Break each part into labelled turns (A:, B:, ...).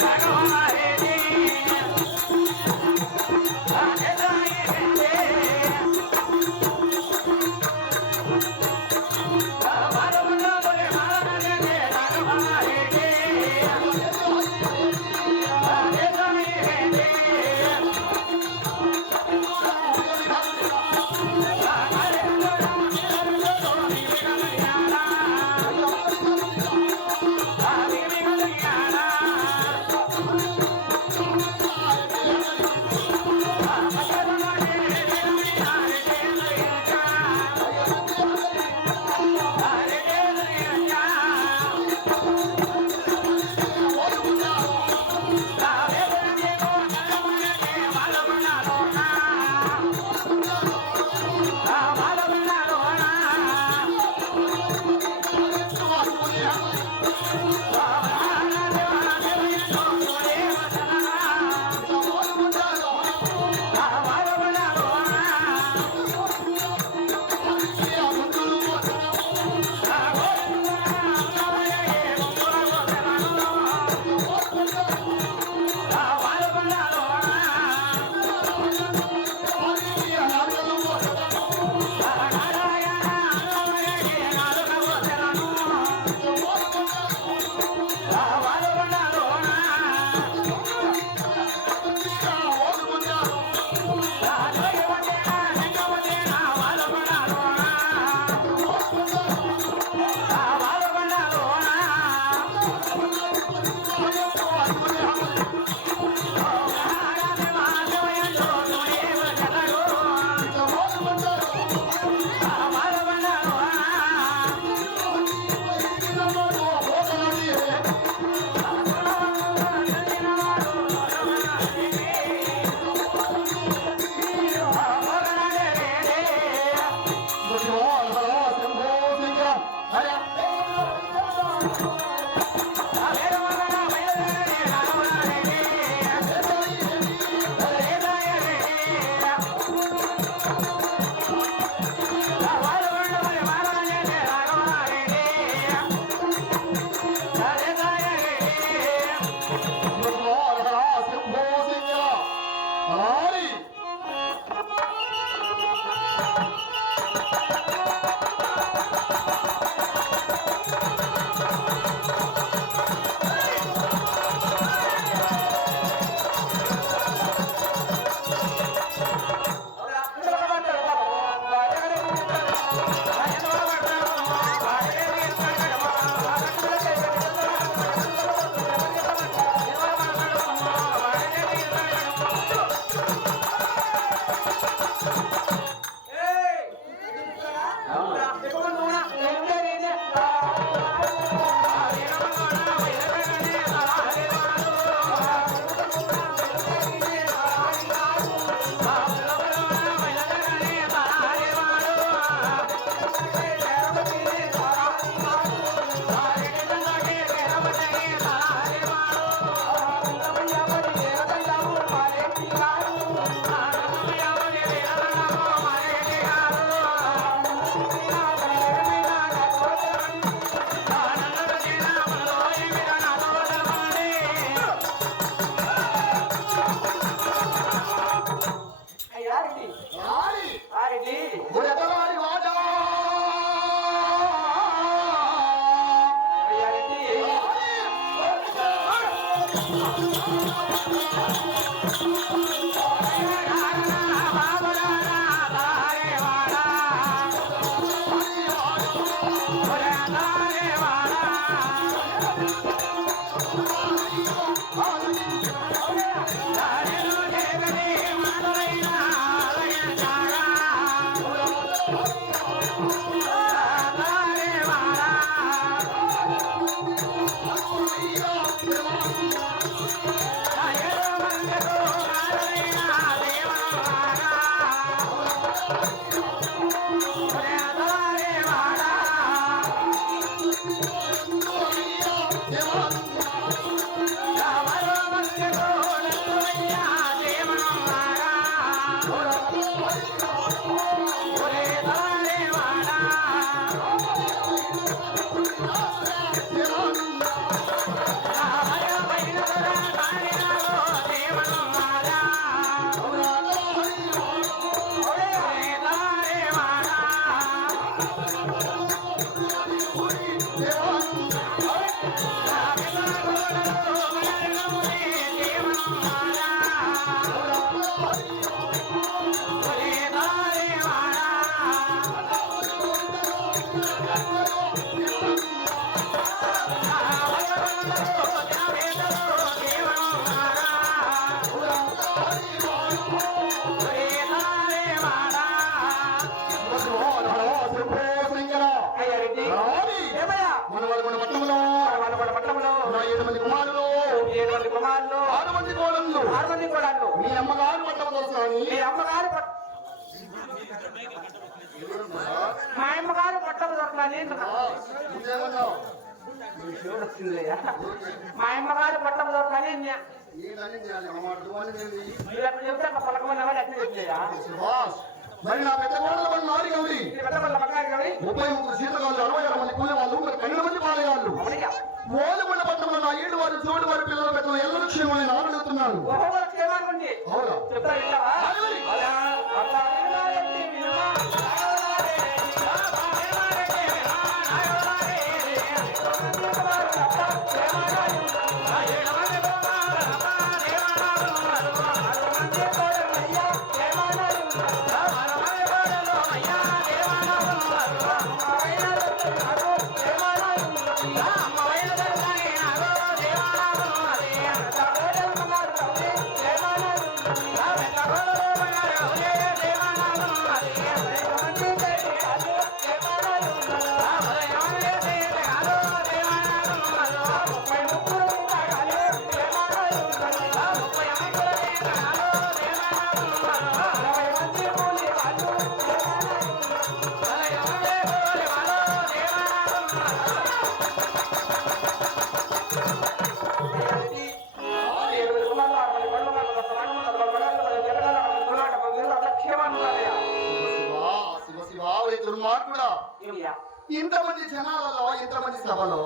A: I go.
B: అయ్యో మంగళ Oh,
A: మీ అమ్మగారు పట్టం కోసం అని
B: మీ అమ్మగారు మా అమ్మగారు పట్టం దొరకాలి
A: ఇదేమన్నావు
B: మా అమ్మగారు పట్టం దొరకాలి
A: ఏంటని చేయాలి? అన్నమాట అని ఏంది?
B: మీరు ఎక్కడ చెబితే అక్కడ పలకమన్న వాళ్ళు ఎక్కడ చెప్తాయా
A: మరి నా పెద్ద కోడలు మన నారి గౌరి. ముప్పై ముగ్గురు సీతగాళ్ళు అరవై ఆరు మంది కూలి వాళ్ళు పన్నెండు మంది
B: అవునయ్యా.
A: మోదముండ పట్టణంలో నా ఏడు వారు చోటు వారి పిల్లలు పెట్టలు ఎల్లరూ క్షేమని నాడు అడుగుతున్నాను అవునా? శివా, ఓ దుర్మార్గుడా ఇంతమంది జనాలలో ఇంతమంది సభలో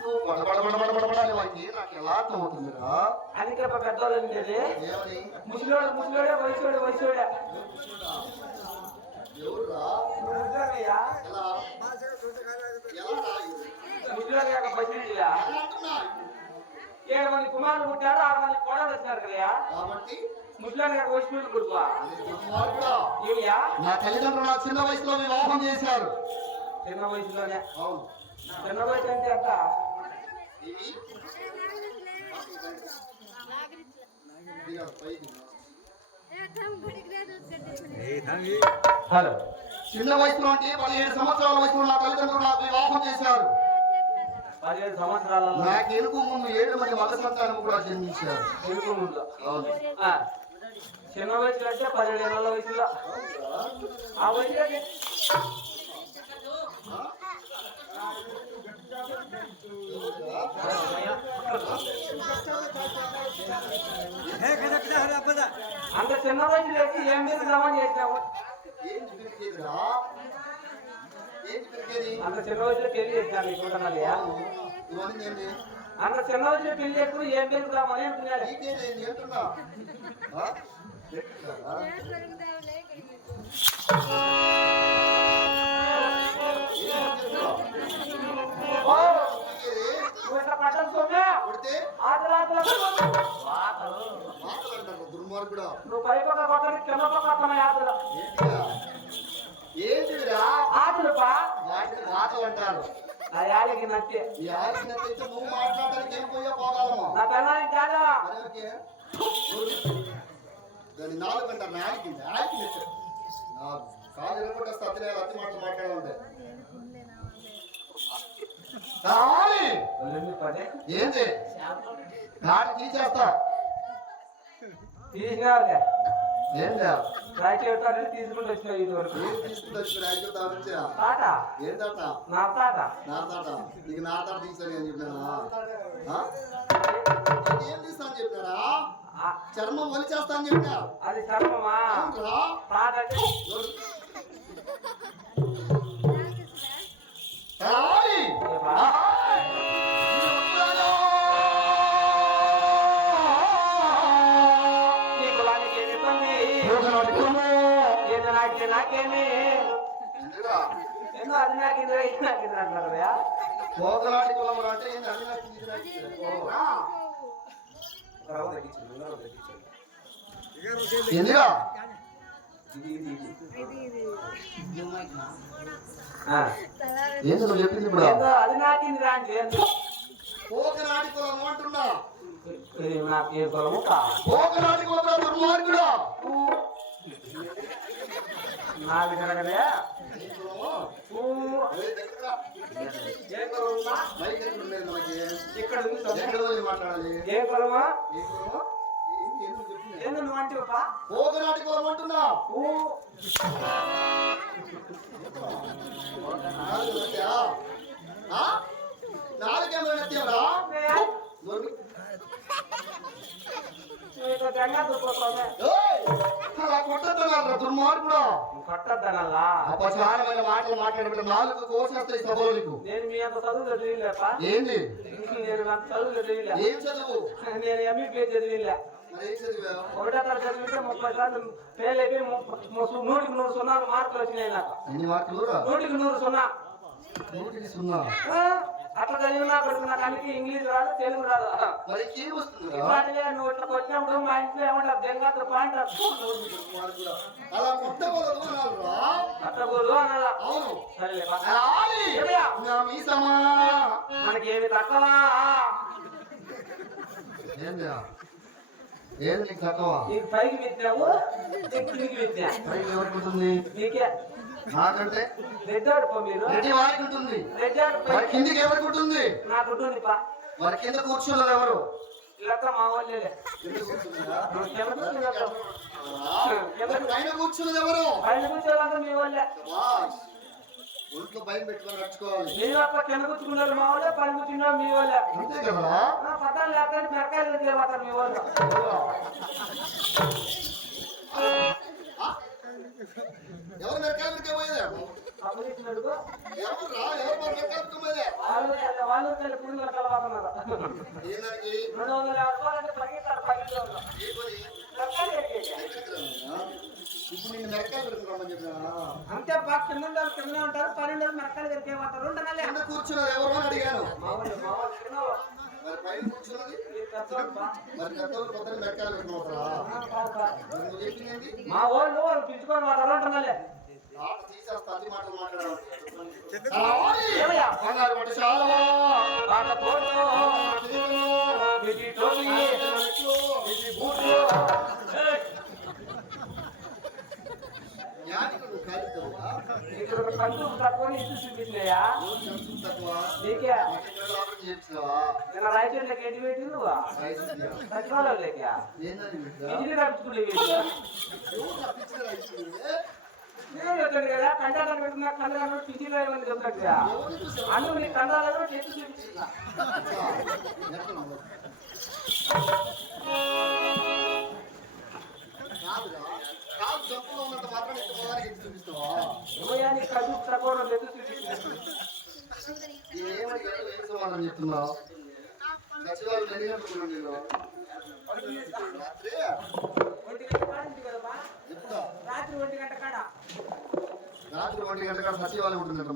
A: నువ్వు బడబడ బడబడ బడబడాలి వాకి నాకు ఎలా అర్థమవుతుందిరా?
B: అందుకే పెద్దోళ్ళు ముసలోడు ముసలోడే వయసోడే వయసోడే
A: ఎవరురా?
B: ముసలోడు యొక్క
A: అంటున్నా?
B: ఏడు మంది కుమారులు పుట్టారు ఆరు మంది కోడలు వచ్చినారు
A: కాబట్టి నా తల్లిదండ్రులు నా చిన్న వయసులో వివాహం చేశారు.
B: చిన్న వయసులోనే?
A: అవును.
B: చిన్న వయసు అంటే
A: పైకి.
B: హలో.
A: చిన్న వయసులో అంటే పదిహేడు సంవత్సరాల వయసులో నా తల్లిదండ్రులు నాకు వివాహం చేశారు.
B: పదిహేడు సంవత్సరాలలో?
A: నాకు ఎనుకు ముందు ఏడు మంది మగ సంతానం కూడా జన్మించారు.
B: తెలుగు ముందు.
A: అవును.
B: ఆ, చిన్న వయసులో అంటే పన్నెండు ఏళ్ళ వయసులో ఆ వయసులో అంత చిన్న వయసు అయితే ఏం మీద జమా చేసినావు? అంత చిన్న వయసులో పెళ్ళి చేసినాను చూడన్నది అంత చిన్న వయసులో పెళ్ళి చేసుకుని ఏం మీద గ్రామం అంటున్నాడు
A: దుర్మార్గుడా
B: నువ్వు పైకి ఒక కొట్టని కింద ఒక కొట్టని ఆటలు
A: ఏంటిరా? ఏంటివిరా
B: ఆటలు పా
A: అంటారు
B: నా యాలికి నచ్చి
A: ఆలోచన తెచ్చి నువ్వు మాట్లాడడానికి ఏం పోయా పోగలమా?
B: నా పిల్లలకి కాదా
A: దాని నాలుగు అంటారు నాలుగు నాలుగు నా కాలు ఎరగొట్టే సత్యలే అతి మాటలు మాట్లాడాలంటే ఏంటి నాటి తీసేస్తా.
B: తీసినారులే.
A: ఏం లేదు
B: తీసుకుంటూ వచ్చినావు ఇది వరకు
A: ఏం తీసుకుంటే వచ్చి? రాజ్యం తాపించా
B: తాట? నా తాట.
A: నా తాట. నీకు నా తాట తీసాను అని? నీకు ఏం తీస్తా అని చెప్పినారా
B: ఆ,
A: చర్మం వలిచేస్తా అని
B: అది చర్మమా? నాకేమి? ఎందుకు అది నాకు ఇది నాకు ఇది
A: పోగలాంటి కులం అంటే ఏంటి అన్ని నాకు ఇది. ఎందుగా
B: ఆ.
A: ఏంది నువ్వు చెప్పింది ఇప్పుడు
B: ఏందో అది నాకు ఇది రాంటి ఏందో
A: పోగలాంటి కులం అంటున్నా
B: ఇది నాకు ఏ కులము కా
A: పోగలాంటి కులం దుర్మార్గుడా
B: నాకు జరగదే
A: ఏ కులమో?
B: ఊ.
A: అదే దగ్గరగా.
B: ఏ కులమా
A: మైక్ ఎక్కడ ఉండేది మనకి
B: ఇక్కడ
A: మాట్లాడాలి
B: ఏ కులమా
A: ఏ కులమో? ఎందుకు చెప్పింది?
B: ఏంది నువ్వు అంటే పా
A: ఓకనాటి కులం అంటున్నా? నాలుగేమో నత్యంరా? దుర్మార్గుడా?
B: కొట్టద్దనల్లా
A: అపచారమైన మాటలు మాట్లాడబట్టి నాలుగు కోసేస్తాయి సభలో నీకు.
B: నేను మీ అంత చదువు చదివిలేప?
A: ఏంది?
B: నేను అంత చదువు చదివిలే.
A: ఏం చదువు?
B: నేను ఎంబీపీ చదివిలే.
A: మరి ఏం చదివావు?
B: ఒకటో తరగతి చదివితే ముప్పై సార్లు ఫెయిల్ అయిపోయి ముప్ప- ము- నూటికి నూరు సున్నాలు మార్కులు వచ్చినాయి నాకు? నూటికి నూరు సున్నా.
A: నూటికి సున్నా.
B: అట్లా చదివినా కొడుకున్నా కానీ ఇంగ్లీష్ రాదు తెలుగు రాదు
A: మరి?
B: ఇట్లాంటివే నువ్వు ఇట్లా వచ్చినప్పుడు మా ఇంట్లో ఏమంటారు దెంగాత్ర పాయింట్.
A: అలా? కట్టకూడదు
B: అనాలా
A: అవును
B: సరేలే బా.
A: రాయి!
B: ఏమయ్యా?
A: నా మీసమా
B: మనకి ఏమి తక్కువా
A: ఏందిరా? ఏంది నీకు తక్కువ
B: నీకు పైకి పెట్టినావు పెట్టినా
A: పైకి ఎవరికి ఉంటుంది
B: నీకే
A: నాకంటే
B: రెడ్డాడు మీరు.
A: రెడ్డి వారికి ఉంటుంది.
B: రెడ్డాడు
A: మరి
B: పై.
A: కిందికి ఎవరికి ఉంటుంది?
B: నాకు ఉంటుంది పా.
A: మరి కింద కూర్చున్నారు ఎవరు?
B: ఇలాక మా వాళ్ళే.
A: పైన కూర్చున్నది ఎవరు?
B: పైన కూర్చోవాలంటే మీ వాళ్ళే.
A: ఒంట్లో భయం పెట్టుకొని నడుచుకోవాలి.
B: నేను అప్ప కింద కూర్చుకున్నారు మా వాళ్ళే పైన కూర్చున్నారు మీ వాళ్ళే.
A: అంతే కదా?
B: ఆ, పట్టాలు లేకపోతే మెరకాయలు చేయబోతారు మీ వాళ్ళు.
A: ఎవరు మెరకాయలకే పోయేదే? ఎవరు రా ఎవరు పోయేదే?
B: పురుగు
A: ఏందానికి
B: రెండు? మెరకాయలు?
A: ఇప్పుడు నేను పెట్టుకురమ్మని చెప్పినా?
B: అంతే బాగా కింద ఉంటారు కింద ఉంటారు పన్నెండు మెరకాయలు ఎక్కే పోతారు ఉండనలే
A: కింద కూర్చున్నది ఎవరు అడిగాను
B: మా వాళ్ళు మా వాళ్ళు కింద
A: మరి పైన కూర్చున్నది
B: మరి పెద్దవాళ్ళు
A: పొద్దున మెరకాయలు
B: మా వాళ్ళు వాళ్ళు పిలుచుకొని పోతారు
A: తీసేస్తా మాటలు మాట్లాడాలి
B: ఇక్కడ ఒక తక్కువ ఇల్లు చూపించినాయా నీకే. నిన్న రైతులకి ఎటు పెట్టి నువ్వు
A: రైతు ఇయ్యా.
B: సచివాలయంలోకి? ఇంటిని కట్టుకునేవి కంటాలు పెట్టుకున్నా కంటాలు పిచ్చిలో ఏమని చెప్తాడు? అందుకు నీ
A: మొదలకి ఎత్తి చూపిస్తావా? ఏమని సమాధానం చెప్తున్నావు? సచివాలయం ఎన్ని గంటలకు ఉన్నావు నేను? రాత్రి?
B: ఒంటి గంట కాడ? రాత్రి ఒంటి గంట కాడ
A: సచివాలయం ఉంటుందంట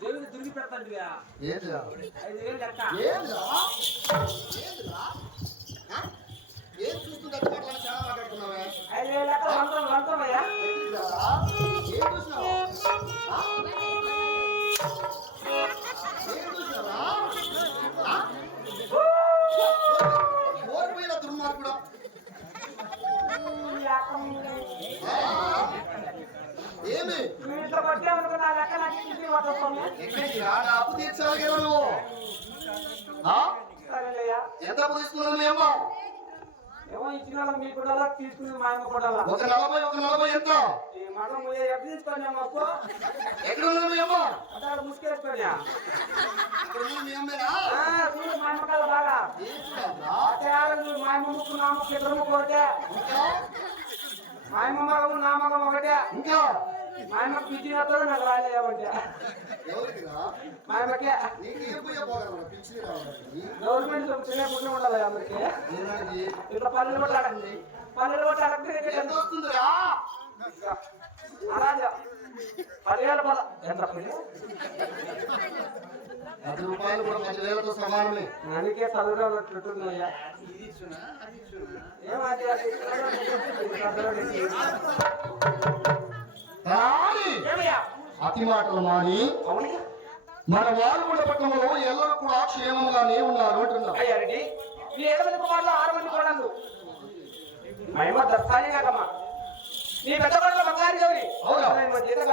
B: దేవుని దురిగి పెడతాండి
A: ఏందిరా? ఏందిరా? ఏం చూస్తుంటే అట్లా చాలా మాట్లాడుతున్నావే
B: ఐదు వేలు వంతం
A: ఏంటిరా? ఏం చూసినావు? ఆ? ఏం చూసినావురా? ఆ? ఓడిపోయిన దుర్మార్గుడా ఆ? ఏమి
B: మీ ఇంట్లో కొట్టామనుకో నా లెక్క నాకు ఇంటికి వస్తాను
A: ఎక్కడికి రా? నా అప్పు తీర్చాలి కదా నువ్వు ఆ?
B: సరేలయ్యా
A: ఎంత అప్పు తీసుకున్నావు మేము
B: ఏమో ఇచ్చిన మీ కూడా తీసుకుని మా అమ్మ కూడా
A: ఒక నలభై ఒక నలభై ఎంత.
B: ఈ మగం ఎప్పుడు తీసుకొని అమ్మకు
A: ఎక్కడ ఉన్నావు మేము
B: అక్కడ ముసుకేసుకొని
A: ఇక్కడ ఉన్నావు మీ అమ్మేనా?
B: చూడు మా అమ్మ కదా బాగా.
A: ఏంటి కాదురా?
B: అదే ఆ రోజు మా అమ్మ ముక్కు నా ముక్కు ఇద్దరు ముక్కు ఒకటే.
A: ఇంకా?
B: మా అమ్మ మగము నా మగం ఒకటే.
A: ఇంకా?
B: మా అమ్మ పిచ్చి వస్తుంది నాకు రాలేదంటే.
A: ఎవరికి రా
B: మా అమ్మకే గవర్నమెంట్ చిన్న పుట్టిన ఉండాలి అందరికి? ఇట్లా పల్లెలు అడగండి పల్లెలు కూడా అడగండి
A: ఎంత వస్తుందిరా?
B: అలాగే పదివేల పద ఎంత పది?
A: పది రూపాయలు కూడా పది వేలతో సమానమే.
B: అందుకే?
A: కానీ
B: ఏమయ్యా
A: అతి మాటలు మాని మన వారుగూడ పట్టణంలో ఎల్లరూ కూడా క్షేమంగానే ఉన్నారు అంటున్నారు.
B: ఏడు మంది కుమారులు ఆరు మంది కోడళ్ళు మహిమ దస్తానే కాకమ్మా నీ పెద్ద కోడలు బంగారు గౌరి
A: అవునా?
B: జీతం